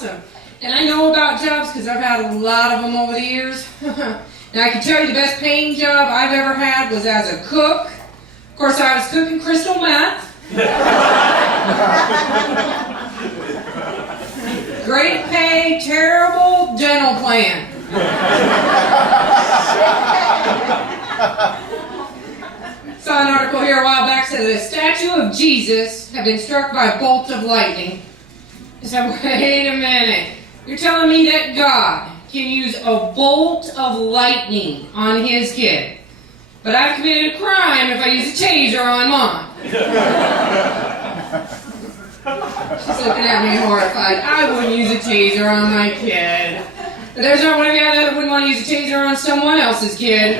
awesome. And I know about jobs because I've had a lot of them over the years. Now I can tell you the best paying job I've ever had was as a cook. Of course, I was cooking crystal meth. Great pay, terrible dental plan. Saw an article here a while back that said a statue of Jesus had been struck by a bolt of lightning. I said, wait a minute. You're telling me that God can use a bolt of lightning on his kid, but I've committed a crime if I use a taser on mine. She's looking at me horrified. I wouldn't use a taser on my kid. But there's not one of you that wouldn't want to use a taser on someone else's kid.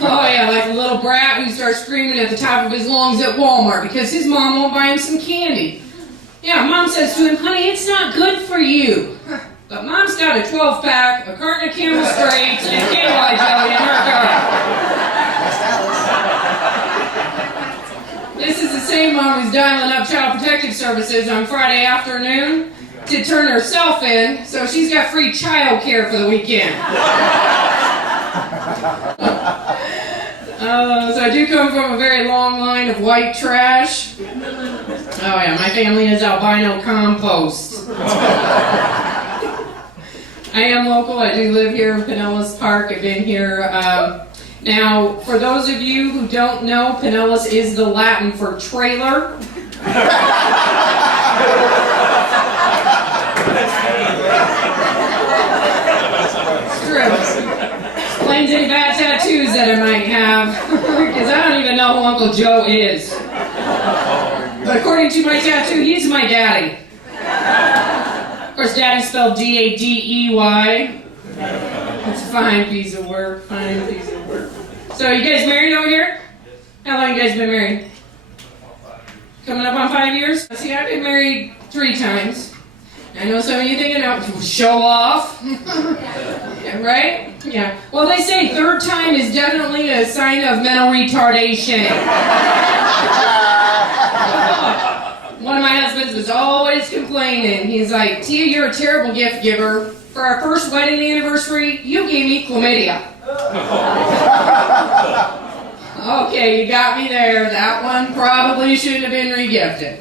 Oh yeah, like a little brat who starts screaming at the top of his lungs at Walmart because his mom won't buy him some candy. Yeah, mom says to him, honey, it's not good for you. But mom's got a 12-pack, a carton of Camel Straights, and KY jelly in her car. This is the same mom who's dialing up Child Protective Services on Friday afternoon to turn herself in, so she's got free child care for the weekend. So I do come from a very long line of white trash. Oh yeah, my family is albino compost. I am local. I do live here in Pinellas Park. I've been here. Now, for those of you who don't know, Pinellas is the Latin for trailer. It's true. Explains any bad tattoos that I might have, because I don't even know who Uncle Joe is. But according to my tattoo, he's my daddy. Of course, daddy spelled D-A-D-E-Y. It's a fine piece of work, fine piece of work. So, you guys married over here? How long you guys been married? Coming up on 5 years? See, I've been married 3 times. I know some of you thinking, oh, show off. Yeah, right? Yeah. Well, they say third time is definitely a sign of mental retardation. One of my husbands was always complaining. He's like, Teah, you're a terrible gift giver. For our first wedding anniversary, you gave me chlamydia. Okay, you got me there. That one probably shouldn't have been regifted.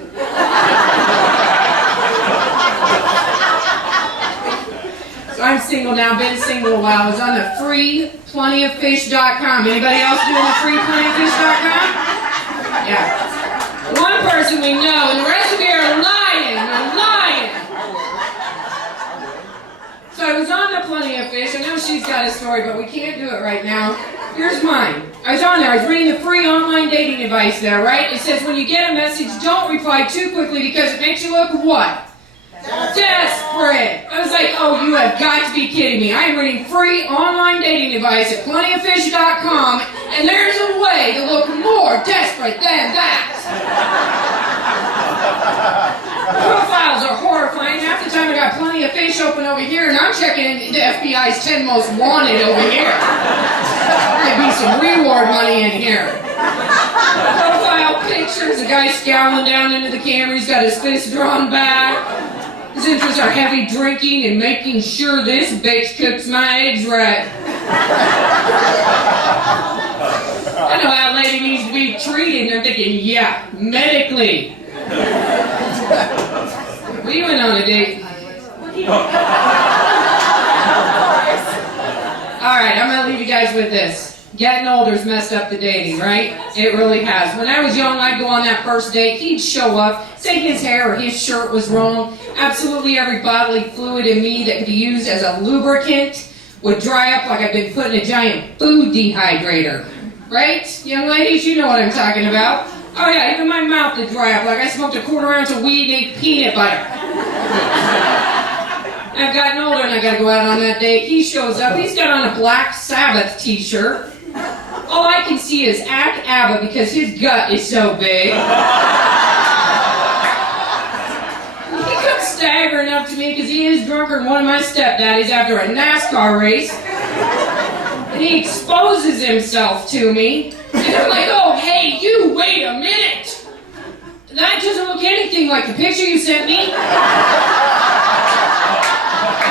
So I'm single now, been single a while. I was on the free plentyoffish.com. Anybody else doing the free plentyoffish.com? Yeah. One person we know, and the rest of you are lying. You're lying. So I was on the Plenty of Fish. I know she's got a story, but we can't do it right now. Here's mine. I was on there. I was reading the free online dating advice there, right? It says when you get a message, don't reply too quickly because it makes you look what? Desperate. I was like, oh, you have got to be kidding me. I am reading free online dating advice at plentyoffish.com, and there's a way to look more desperate than that. Profiles are horrifying. Half the time I got Plenty of Fish open over here, and I'm checking the FBI's 10 most wanted over here. There'd be some reward money in here. Profile pictures, a guy scowling down into the camera. He's got his fist drawn back. His interests are heavy drinking and making sure this bitch cooks my eggs right. I know how a lady needs to be treated, and I'm thinking, yeah, medically. We went on a date. Alright, I'm going to leave you guys with this. Getting older's messed up the dating, right? It really has. When I was young, I'd go on that first date. He'd show up, say his hair or his shirt was wrong. Absolutely every bodily fluid in me that could be used as a lubricant would dry up like I've been put in a giant food dehydrator. Right? Young ladies, you know what I'm talking about. Oh yeah, even my mouth would dry up like I smoked a quarter ounce of weed and ate peanut butter. I've gotten older and I gotta go out on that date. He shows up, he's got on a Black Sabbath t-shirt. All I can see is Ack Abba because his gut is so big. He comes staggering up to me because he is drunker than one of my stepdaddies after a NASCAR race. And he exposes himself to me. And I'm like, oh, hey, you, wait a minute. That doesn't look anything anything like the picture you sent me. And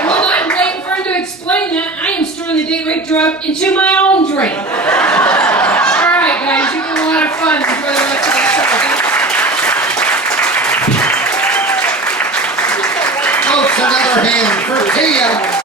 while I'm waiting for him to explain that, I am storing the date rape drug into my own drink. All right, guys, you can have a lot of fun. Enjoy the rest of